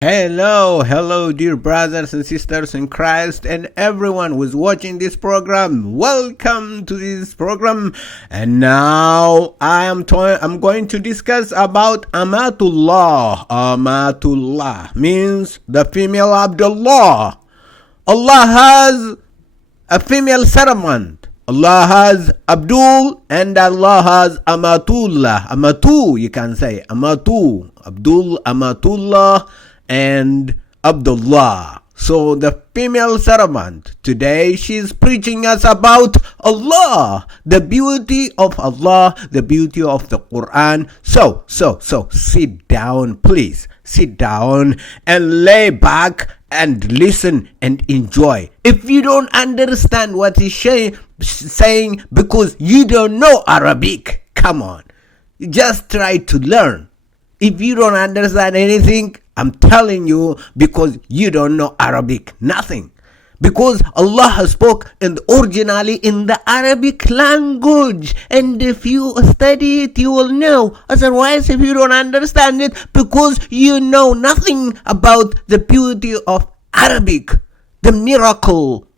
Hello, dear brothers and sisters in Christ, and everyone who's watching this program. Welcome to this program. And now I'm going to discuss about Amatullah. Amatullah means the female Abdullah. Allah has a female servant. Allah has Abdul and Allah has Amatullah. Amatu, you can say Amatu. Abdul, Amatullah, and Abdullah. So the female servant today, she's preaching us about Allah, the beauty of Allah, the beauty of the Quran. So sit down, please. Sit down and lay back and listen and enjoy. If you don't understand what he's saying because you don't know Arabic, come on, just try to learn. If you don't understand anything, I'm telling you, because you don't know Arabic, nothing. Because Allah has spoke originally in the Arabic language. And if you study it, you will know. Otherwise, if you don't understand it, because you know nothing about the beauty of Arabic, the miracle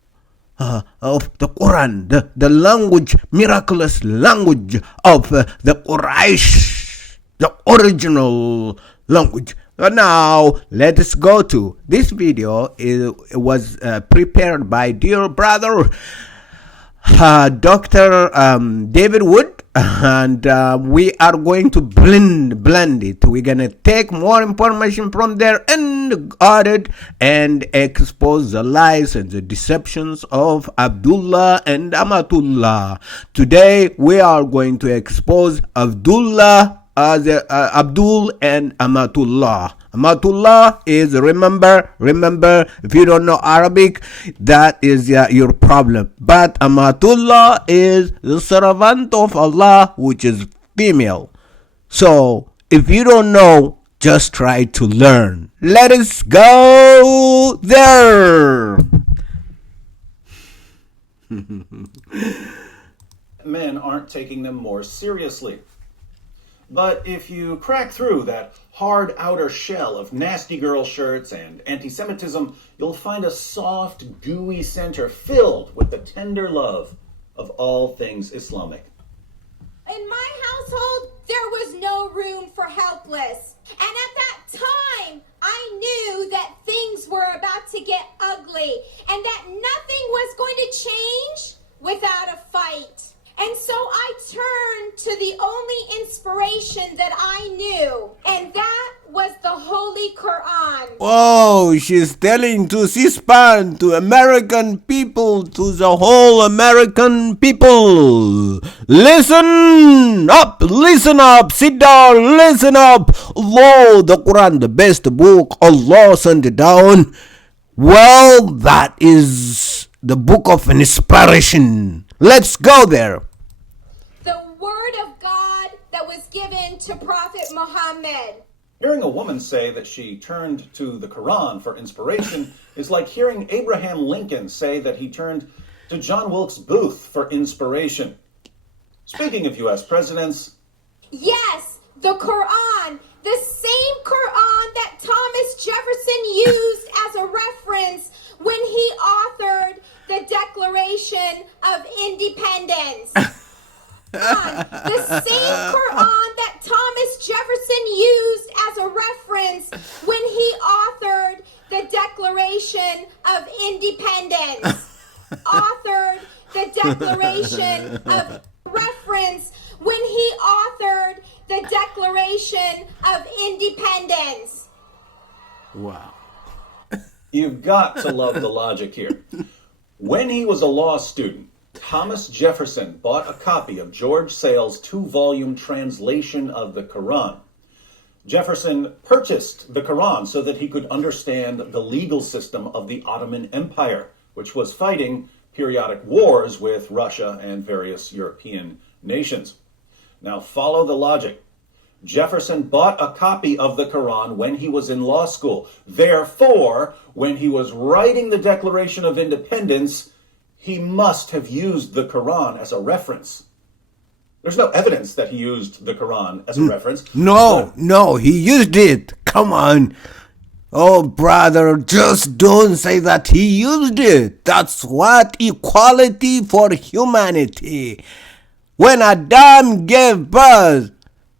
of the Quran, the language, miraculous language of the Quraysh, the original language. Now let us go to this video. It was prepared by dear brother Dr. David Wood, and we are going to blend it. We're gonna take more information from there and add it and expose the lies and the deceptions of Abdullah and Amatullah. Today we are going to expose Abdullah as Abdul and Amatullah. Amatullah is, remember, if you don't know Arabic, that is your problem. But Amatullah is the servant of Allah, which is female. So if you don't know, just try to learn. Let us go there. Men aren't taking them more seriously. But if you crack through that hard outer shell of nasty girl shirts and anti-Semitism, you'll find a soft, gooey center filled with the tender love of all things Islamic. In my household, there was no room for helpless. And at that time, I knew that things were about to get ugly and that nothing was going to change without a fight. And so I turned to the only inspiration that I knew, and that was the Holy Quran. Oh, she's telling to C-SPAN, to American people, to the whole American people. Listen up, sit down, listen up. Allah, the Quran, the best book Allah sent it down. Well, that is the book of inspiration. Let's go there. The word of God that was given to Prophet Muhammad. Hearing a woman say that she turned to the Quran for inspiration is like hearing Abraham Lincoln say that he turned to John Wilkes Booth for inspiration. Speaking of U.S. presidents... Yes, the Quran, the same Quran that Thomas Jefferson used as a reference when he authored the Declaration of Independence. The same Quran that Thomas Jefferson used as a reference when he authored the Declaration of Independence. Authored the Declaration of reference when he authored the Declaration of Independence. Wow. You've got to love the logic here. When he was a law student, Thomas Jefferson bought a copy of George Sale's 2-volume translation of the Quran. Jefferson purchased the Quran so that he could understand the legal system of the Ottoman Empire, which was fighting periodic wars with Russia and various European nations. Now follow the logic. Jefferson bought a copy of the Quran when he was in law school. Therefore, when he was writing the Declaration of Independence, he must have used the Quran as a reference. There's no evidence that he used the Quran as a reference. No, he used it. Come on. Oh, brother, just don't say that he used it. That's what equality for humanity. When Adam gave birth,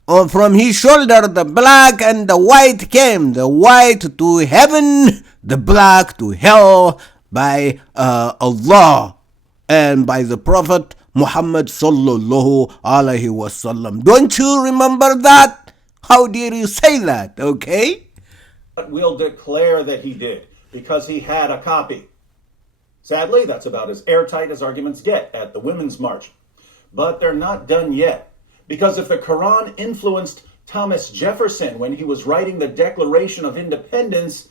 from his shoulder the black and the white came, the white to heaven, the black to hell, by Allah and by the Prophet Muhammad sallallahu alaihi wasallam. Don't you remember that? How dare you say that, okay? But we'll declare that he did, because he had a copy. Sadly, that's about as airtight as arguments get at the Women's March. But they're not done yet, because if the Quran influenced Thomas Jefferson when he was writing the Declaration of Independence,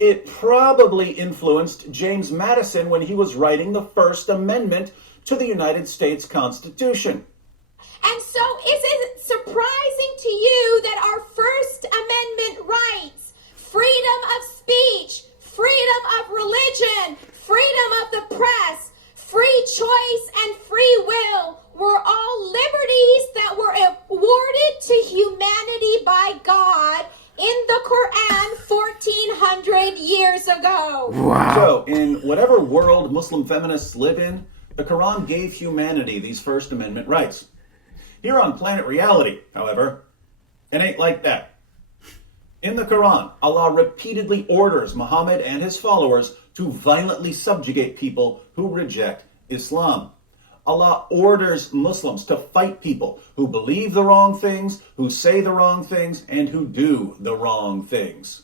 it probably influenced James Madison when he was writing the First Amendment to the United States Constitution. And so is it surprising to you that our First Amendment rights, freedom of speech, freedom of religion, freedom of the press, free choice, and free will were all liberties that were awarded to humanity by God in the Quran 1400 years ago? Wow. So, in whatever world Muslim feminists live in, the Quran gave humanity these First Amendment rights. Here on Planet Reality, however, it ain't like that. In the Quran, Allah repeatedly orders Muhammad and his followers to violently subjugate people who reject Islam. Allah orders Muslims to fight people who believe the wrong things, who say the wrong things, and who do the wrong things.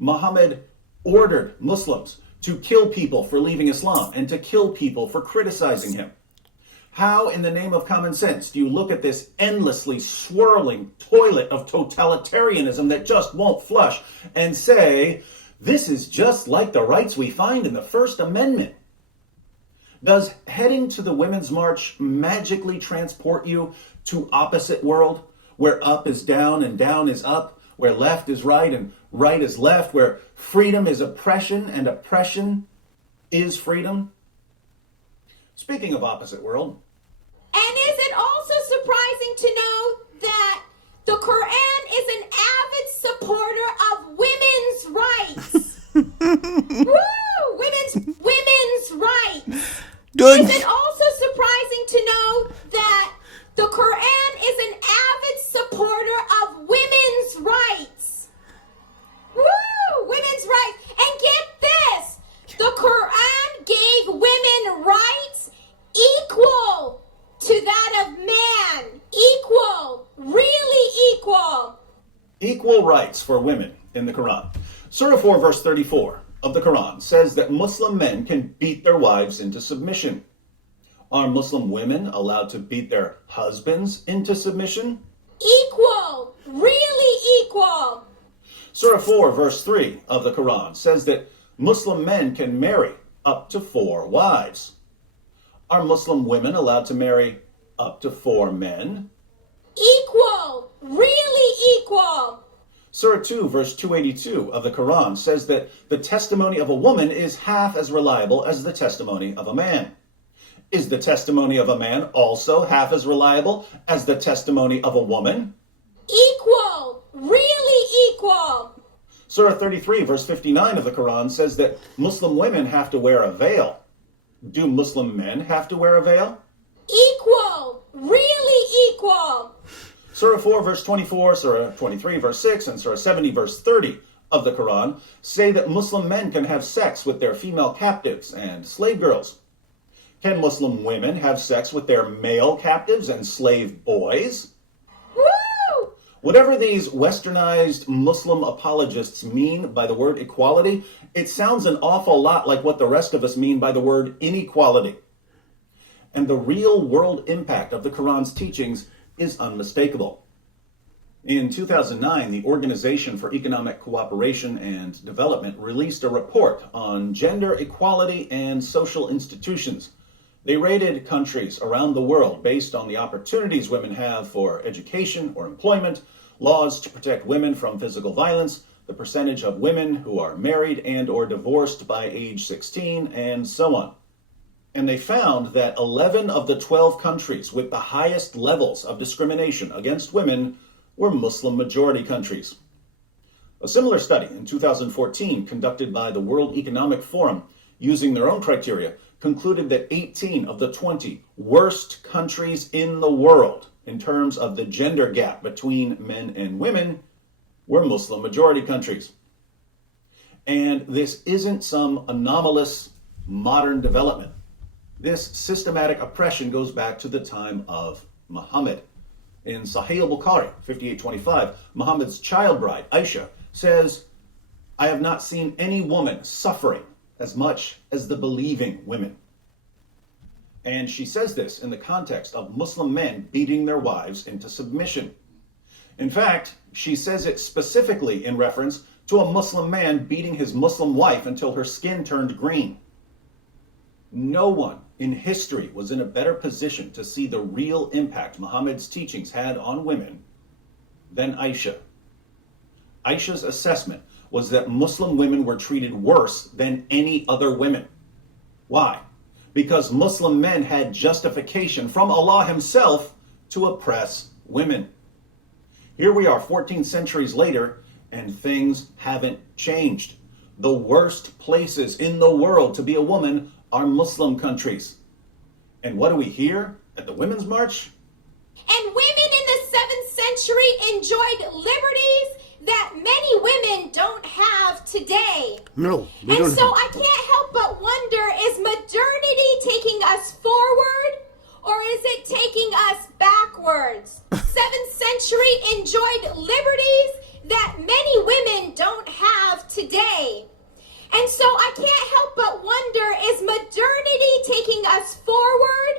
Muhammad ordered Muslims to kill people for leaving Islam and to kill people for criticizing him. How, in the name of common sense, do you look at this endlessly swirling toilet of totalitarianism that just won't flush and say, this is just like the rights we find in the First Amendment? Does heading to the Women's March magically transport you to opposite world, where up is down and down is up, where left is right and right is left, where freedom is oppression and oppression is freedom? Speaking of opposite world. And is it also surprising to know that the Quran is an avid supporter of women's rights? Woo! Women's rights. Is it also surprising to know that the Quran is an avid supporter of women's rights? Woo! Women's rights. And get this, the Quran gave women rights equal to that of man. Equal. Really equal. Equal rights for women in the Quran. Surah 4 verse 34 of the Quran says that Muslim men can beat their wives into submission. Are Muslim women allowed to beat their husbands into submission? Equal. Really equal. Surah 4 verse 3 of the Quran says that Muslim men can marry up to 4 wives. Are Muslim women allowed to marry up to 4 men? Equal. Really equal. Surah 2 verse 282 of the Quran says that the testimony of a woman is half as reliable as the testimony of a man. Is the testimony of a man also half as reliable as the testimony of a woman? Equal. Really equal. Surah 33 verse 59 of the Quran says that Muslim women have to wear a veil. Do Muslim men have to wear a veil? Equal. Really equal. Surah 4 verse 24, Surah 23 verse 6, and Surah 70 verse 30 of the Quran say that Muslim men can have sex with their female captives and slave girls. Can Muslim women have sex with their male captives and slave boys? Woo! Whatever these westernized Muslim apologists mean by the word equality, it sounds an awful lot like what the rest of us mean by the word inequality. And the real world impact of the Quran's teachings is unmistakable. In 2009, the Organization for Economic Cooperation and Development released a report on gender equality and social institutions. They rated countries around the world based on the opportunities women have for education or employment, laws to protect women from physical violence, the percentage of women who are married and or divorced by age 16, and so on. And they found that 11 of the 12 countries with the highest levels of discrimination against women were Muslim majority countries. A similar study in 2014 conducted by the World Economic Forum using their own criteria concluded that 18 of the 20 worst countries in the world in terms of the gender gap between men and women were Muslim majority countries. And this isn't some anomalous modern development. This systematic oppression goes back to the time of Muhammad. In Sahih al-Bukhari 5825, Muhammad's child bride, Aisha, says, "I have not seen any woman suffering as much as the believing women." And she says this in the context of Muslim men beating their wives into submission. In fact, she says it specifically in reference to a Muslim man beating his Muslim wife until her skin turned green. No one in history was in a better position to see the real impact Muhammad's teachings had on women than Aisha. Aisha's assessment was that Muslim women were treated worse than any other women. Why? Because Muslim men had justification from Allah Himself to oppress women. Here we are 14 centuries later, and things haven't changed. The worst places in the world to be a woman are Muslim countries. And what do we hear at the Women's March? And women in the 7th century enjoyed liberties that many women don't have today. No, we And don't so have. I can't help but wonder, is modernity taking us forward or is it taking us backwards? 7th century enjoyed liberties that many women don't have today. And so I can't help but wonder, is modernity taking us forward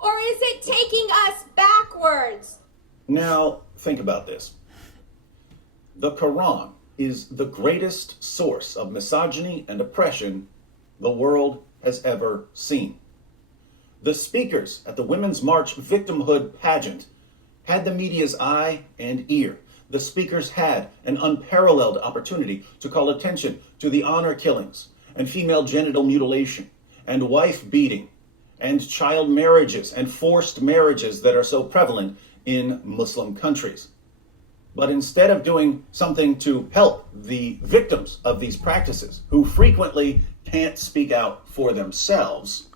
or is it taking us backwards? Now, think about this. The Quran is the greatest source of misogyny and oppression the world has ever seen. The speakers at the Women's March victimhood pageant had the media's eye and ear. The speakers had an unparalleled opportunity to call attention to the honor killings and female genital mutilation and wife beating and child marriages and forced marriages that are so prevalent in Muslim countries. But instead of doing something to help the victims of these practices, who frequently can't speak out for themselves,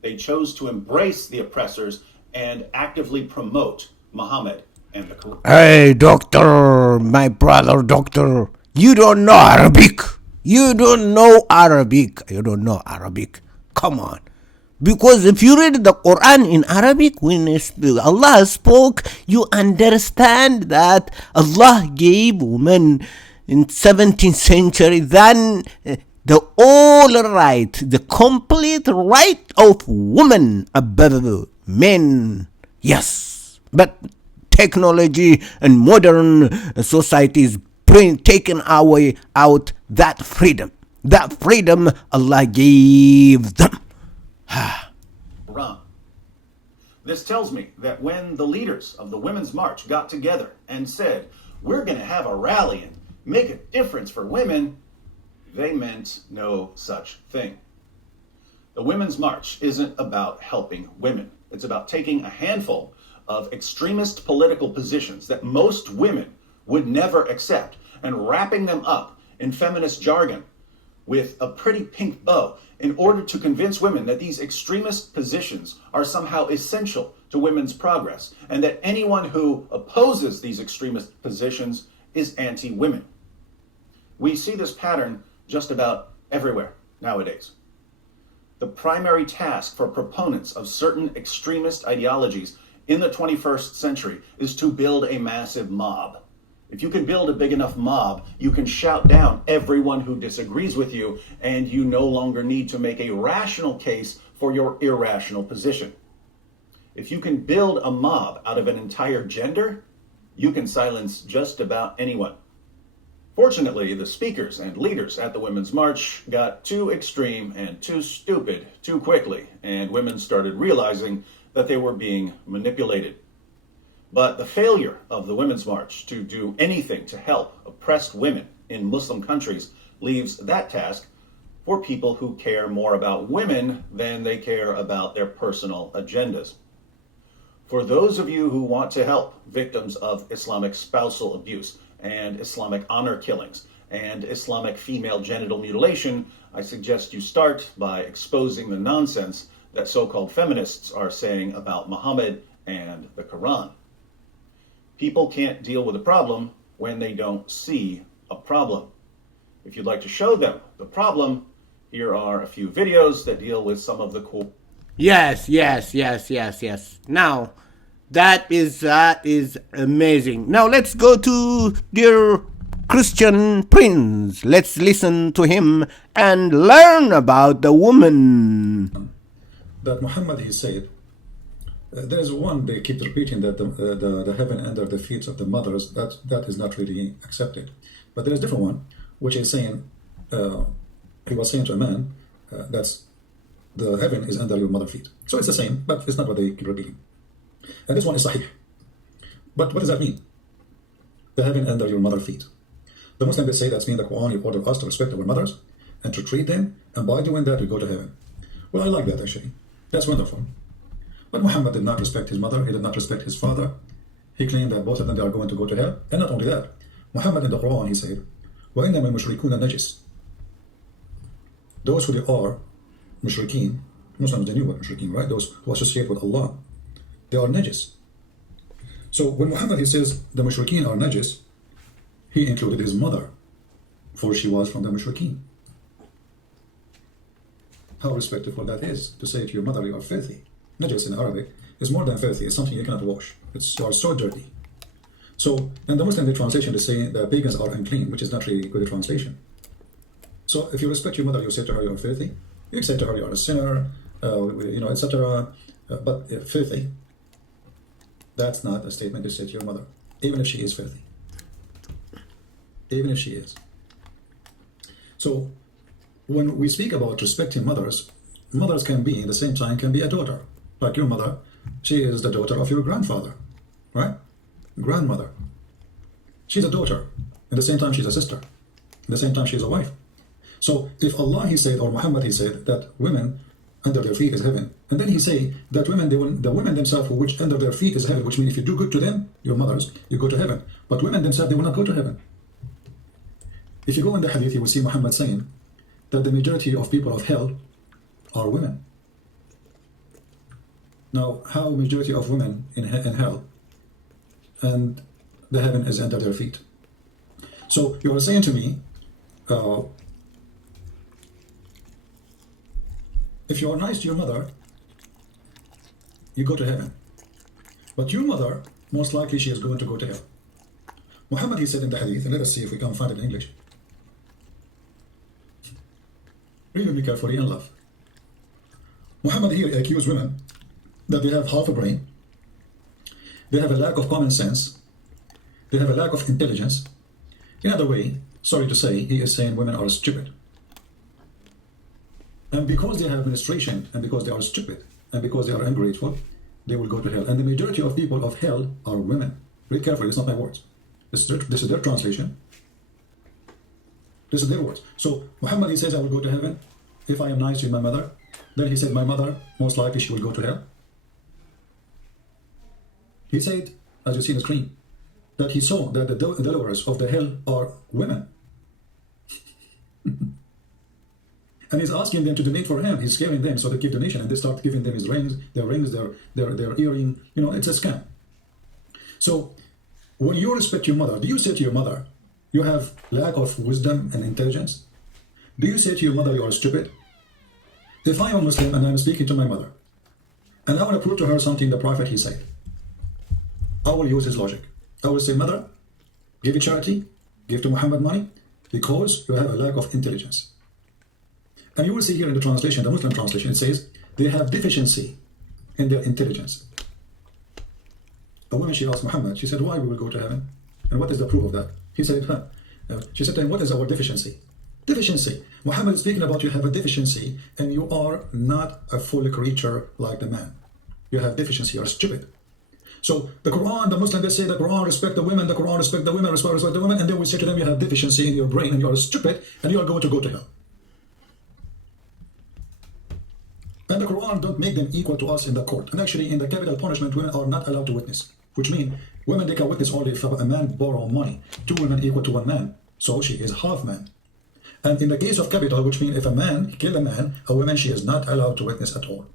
they chose to embrace the oppressors and actively promote Muhammad and the Quran. Hey, doctor, my brother, doctor, you don't know Arabic. You don't know Arabic. You don't know Arabic. Come on. Because if you read the Quran in Arabic, when Allah spoke, you understand that Allah gave women in 17th century then the all right, the complete right of women above men. Yes, but technology and modern societies taken away out that freedom. That freedom Allah gave them. Quran. This tells me that when the leaders of the Women's March got together and said, "We're going to have a rally and make a difference for women," they meant no such thing. The Women's March isn't about helping women. It's about taking a handful of extremist political positions that most women would never accept and wrapping them up in feminist jargon with a pretty pink bow in order to convince women that these extremist positions are somehow essential to women's progress and that anyone who opposes these extremist positions is anti-women. We see this pattern just about everywhere nowadays. The primary task for proponents of certain extremist ideologies in the 21st century is to build a massive mob. If you can build a big enough mob, you can shout down everyone who disagrees with you, and you no longer need to make a rational case for your irrational position. If you can build a mob out of an entire gender, you can silence just about anyone. Fortunately, the speakers and leaders at the Women's March got too extreme and too stupid too quickly, and women started realizing that they were being manipulated. But the failure of the Women's March to do anything to help oppressed women in Muslim countries leaves that task for people who care more about women than they care about their personal agendas. For those of you who want to help victims of Islamic spousal abuse and Islamic honor killings and Islamic female genital mutilation, I suggest you start by exposing the nonsense that so-called feminists are saying about Muhammad and the Quran. People can't deal with a problem when they don't see a problem. If you'd like to show them the problem, here are a few videos that deal with some of the cool... Yes. Now, that is amazing. Now, let's go to dear Christian Prince. Let's listen to him and learn about the woman. That Muhammad, he said, there is one, they keep repeating that the heaven under the feet of the mothers, that is not really accepted. But there is a different one, which is saying, he was saying to a man, that's the heaven is under your mother feet. So it's the same, but it's not what they keep repeating. And this one is sahih. But what does that mean? The heaven under your mother feet. The Muslims, they say that's mean the Quran, you order us to respect our mothers and to treat them, and by doing that we go to heaven. Well, I like that actually. That's wonderful. But Muhammad did not respect his mother, he did not respect his father. He claimed that both of them are going to go to hell. And not only that, Muhammad in the Quran, he said, وَإِنَّمَا الْمُشْرِكُونَ نَجِسٌ. Those who they are mushrikeen, Muslims, they knew what mushrikeen, right? Those who associate with Allah, they are najis. So when Muhammad, he says the mushrikeen are najis, he included his mother, for she was from the mushrikeen. How respectful that is, to say to your mother, you are filthy. Najis in Arabic is more than filthy, it's something you cannot wash. You are so dirty. So in the Muslim translation, they say the pagans are unclean, which is not really good translation. So if you respect your mother, you say to her, you are filthy. You say to her, you are a sinner, etc. But filthy, that's not a statement to say to your mother, even if she is filthy. Even if she is. So when we speak about respecting mothers, mothers can be, at the same time, can be a daughter. Like your mother, she is the daughter of your grandfather, right? Grandmother. She's a daughter. At the same time, she's a sister. At the same time, she's a wife. So if Allah, he said, or Muhammad, he said, that women under their feet is heaven, and then he say that women, the women themselves, which under their feet is heaven, which means if you do good to them, your mothers, you go to heaven. But women themselves, they will not go to heaven. If you go in the hadith, you will see Muhammad saying that the majority of people of hell are women. Now, how majority of women in hell and the heaven is under their feet? So you are saying to me, if you are nice to your mother, you go to heaven. But your mother, most likely she is going to go to hell. Muhammad, he said in the hadith, and let us see if we can find it in English. Really be carefully and love. Muhammad here accused women that they have half a brain, they have a lack of common sense, they have a lack of intelligence. In other way, sorry to say, he is saying women are stupid. And because they have administration, and because they are stupid, and because they are ungrateful, they will go to hell. And the majority of people of hell are women. Read carefully, it's not my words. This is their translation. This is their words. So Muhammad, he says, I will go to heaven if I am nice to my mother. Then he said, my mother, most likely she will go to hell. He said, as you see on the screen, that he saw that the dwellers of the hell are women. And he's asking them to donate for him. He's scaring them, so they give donation, and they start giving them his rings, their earring. You know, it's a scam. So when you respect your mother, do you say to your mother, you have lack of wisdom and intelligence? Do you say to your mother, you are stupid? If I am a Muslim and I'm speaking to my mother, and I want to prove to her something the Prophet, he said, I will use his logic. I will say, mother, give it charity, give to Muhammad money, because you have a lack of intelligence. And you will see here in the translation, the Muslim translation, it says, they have deficiency in their intelligence. A woman, she asked Muhammad, she said, why we will go to heaven? And what is the proof of that? He said, she said to him, what is our deficiency? Deficiency. Muhammad is speaking about you have a deficiency, and you are not a full creature like the man. You have deficiency, you are stupid. So the Quran, the Muslim, they say the Quran respect the women, the Quran respect the women, respect the women, and then we say to them, you have deficiency in your brain, and you are stupid, and you are going to go to hell. And the Quran don't make them equal to us in the court. And actually, in the capital punishment, women are not allowed to witness. Which means, Women, they can witness only if a man borrow money. 2 women equal to 1 man. So she is half man. And in the case of capital, which means if a man kill a man, a woman, she is not allowed to witness at all.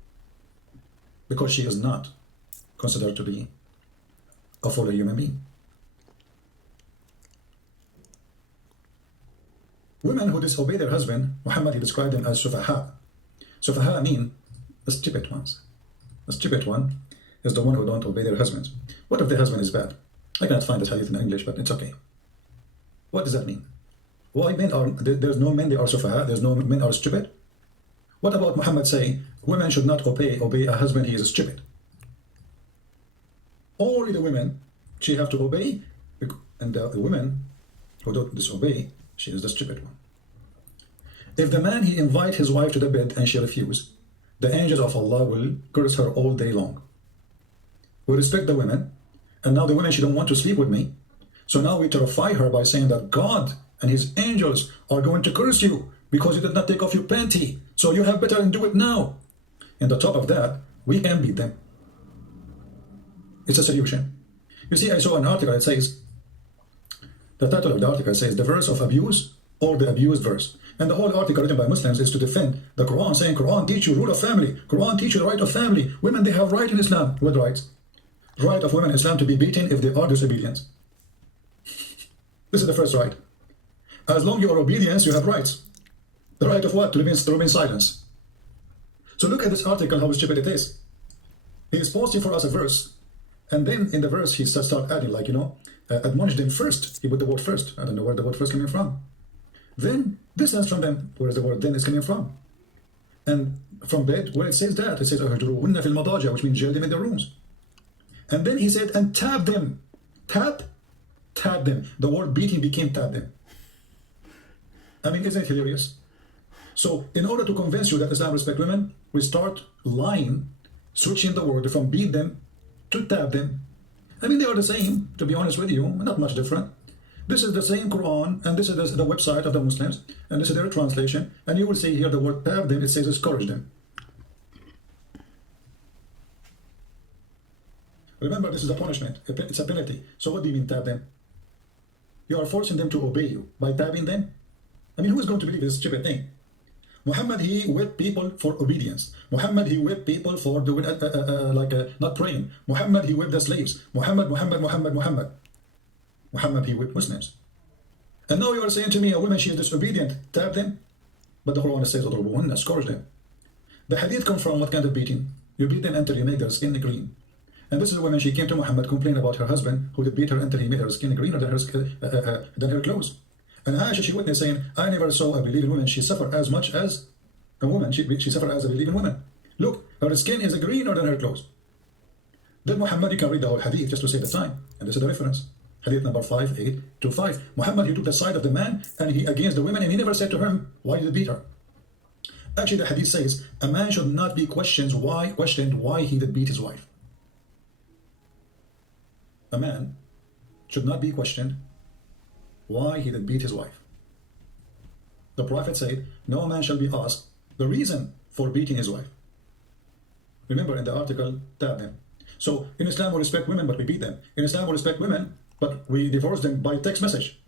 Because she is not considered to be a full human being. Women who disobey their husband, Muhammad, he described them as sufaha. Sufaha mean the stupid ones. The stupid one is the one who don't obey their husbands. What if the husband is bad? I cannot find this hadith in English, but it's okay. What does that mean? Why men are, there's no men, they are sufaha, there's no men are stupid? What about Muhammad saying, women should not obey a husband, he is stupid? Only the women, she have to obey, and the women who don't disobey, she is the stupid one. If the man, he invite his wife to the bed and she refuse, the angels of Allah will curse her all day long. We respect the women, and now the women, she don't want to sleep with me, so now we terrify her by saying that God and his angels are going to curse you because you did not take off your panty, so you have better and do it now. And on top of that, we can beat them. It's a solution. You see, I saw an article that says, the title of the article says, the verse of abuse or the abused verse. And the whole article written by Muslims is to defend the Quran, saying, Quran teach you rule of family. Quran teach you the right of family. Women, they have right in Islam. What rights? Right of women in Islam to be beaten if they are disobedient. This is the first right. As long as you are obedient, you have rights. The right of what? To remain silence. So look at this article, how stupid it is. He is posting for us a verse, and then in the verse he start adding, like, admonish them first. He put the word first. I don't know where the word first coming from. Then distance from them. Where is the word then is coming from? And from bed, where it says that, it says "Uhjuruhunna fil madaja," which means jail them in their rooms. And then he said, and tap them. Tap them. The word beating became tap them. I mean, isn't it hilarious? So in order to convince you that Islam respects women, we start lying, switching the word from beat them to tap them. I mean, they are the same, to be honest with you, not much different. This is the same Quran, and this is the website of the Muslims, and this is their translation, and you will see here the word tap them, it says discourage them. Remember, this is a punishment, it's a penalty. So what do you mean tap them? You are forcing them to obey you by tapping them? I mean, who is going to believe this stupid thing? Muhammad, he whipped people for obedience. Muhammad, he whipped people for doing not praying. Muhammad, he whipped the slaves. Muhammad, he whipped Muslims. And now you are saying to me, a woman, she is disobedient, tap them? But the Quran says, scourge them. The hadith come from what kind of beating? You beat them until you make their skin green. And this is a woman, she came to Muhammad, complained about her husband, who did beat her until he made her skin greener than her clothes. And Aisha, she witnessed saying, I never saw a believing woman, she suffered as much as a woman. She suffered as a believing woman. Look, her skin is greener than her clothes. Then Muhammad, you can read the whole hadith just to save the time. And this is the reference. Hadith number 5825. Muhammad, he took the side of the man and he against the women, and he never said to him, why did you beat her? Actually, the hadith says, a man should not be questioned why he did beat his wife. A man should not be questioned why he did beat his wife. The Prophet said, no man shall be asked the reason for beating his wife. Remember in the article, tap them. So in Islam we respect women, but we beat them. In Islam we respect women, but we divorce them by text message.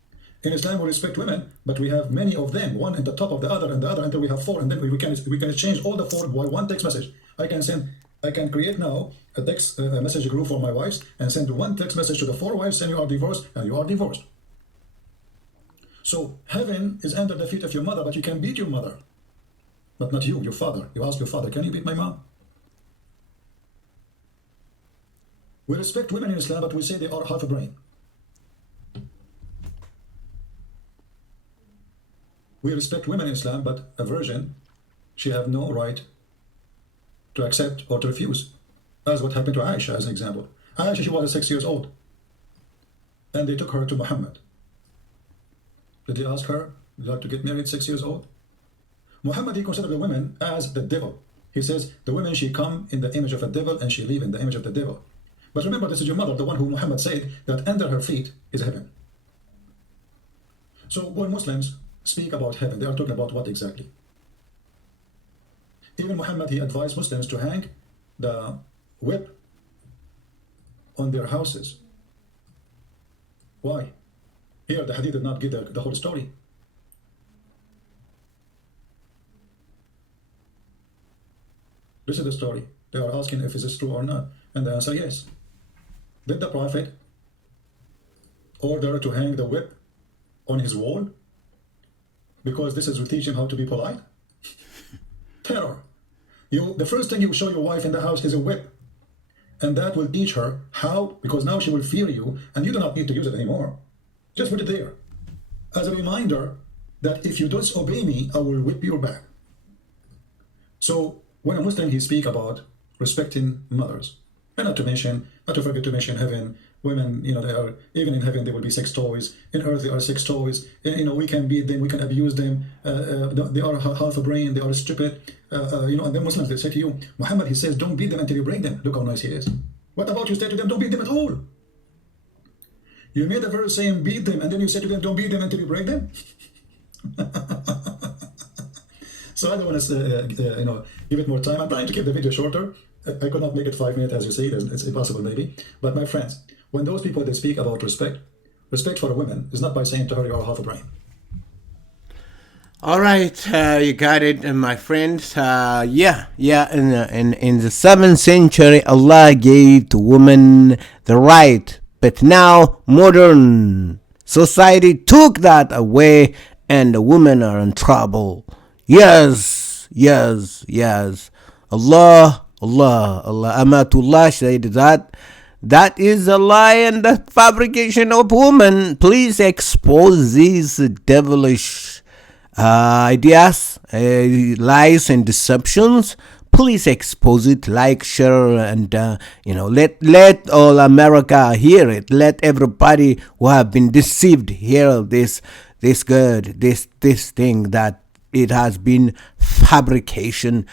In Islam we respect women, but we have many of them, one in the top of the other and the other until we have 4, and then we can exchange all the 4 by one text message. I can create now a text message group for my wives and send one text message to the 4 wives saying you are divorced, and you are divorced. So heaven is under the feet of your mother, but you can beat your mother, but not you, your father. You ask your father, can you beat my mom? We respect women in Islam, but we say they are half a brain. We respect women in Islam, but a virgin, she have no right to accept or to refuse. As what happened to Aisha as an example. Aisha, she was 6 years old, and they took her to Muhammad. Did he ask her, would you like to get married 6 years old? Muhammad, he considered the women as the devil. He says, the women, she come in the image of a devil and she live in the image of the devil. But remember, this is your mother, the one who Muhammad said that under her feet is heaven. So when Muslims speak about heaven, they are talking about what exactly? Even Muhammad, he advised Muslims to hang the whip on their houses. Why? Here, the hadith did not give the whole story. This is the story. They are asking if this is true or not. And the answer, yes. Did the Prophet order to hang the whip on his wall? Because this is to teach him how to be polite? Terror. The first thing you show your wife in the house is a whip. And that will teach her how, because now she will fear you, and you do not need to use it anymore. Just put it there. As a reminder that if you disobey me, I will whip your back. So, when a Muslim, he speak about respecting mothers, and not to forget to mention heaven. Women, they are, even in heaven, there will be 6 toys. In earth, there are 6 toys. We can beat them, we can abuse them. They are half a brain, they are stupid. And then Muslims, they say to you, Muhammad, he says, don't beat them until you break them. Look how nice he is. What about you say to them, don't beat them at all? You made a verse saying beat them, and then you say to them, don't beat them until you break them? So I don't want to, give it more time. I'm trying to keep the video shorter. I could not make it 5 minutes, as you see. It's impossible, maybe. But my friends, when those people, they speak about respect for a woman is not by saying to her, you're half a brain. All right, you got it, my friends. In the 7th century, Allah gave to women the right, but now modern society took that away, and the women are in trouble. Yes. Allah. Amatullah said that is a lie and the fabrication of women. Please expose these devilish ideas, lies and deceptions. Please expose it, like, share, and let all America hear it. Let everybody who have been deceived hear this thing, that it has been fabrication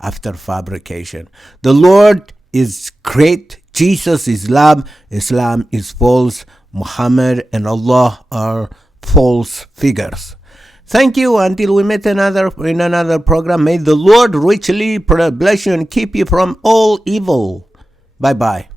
after fabrication. The Lord is great. Jesus is love. Islam is false. Muhammad and Allah are false figures. Thank you. Until we meet in another program. May the Lord richly bless you and keep you from all evil. Bye-bye.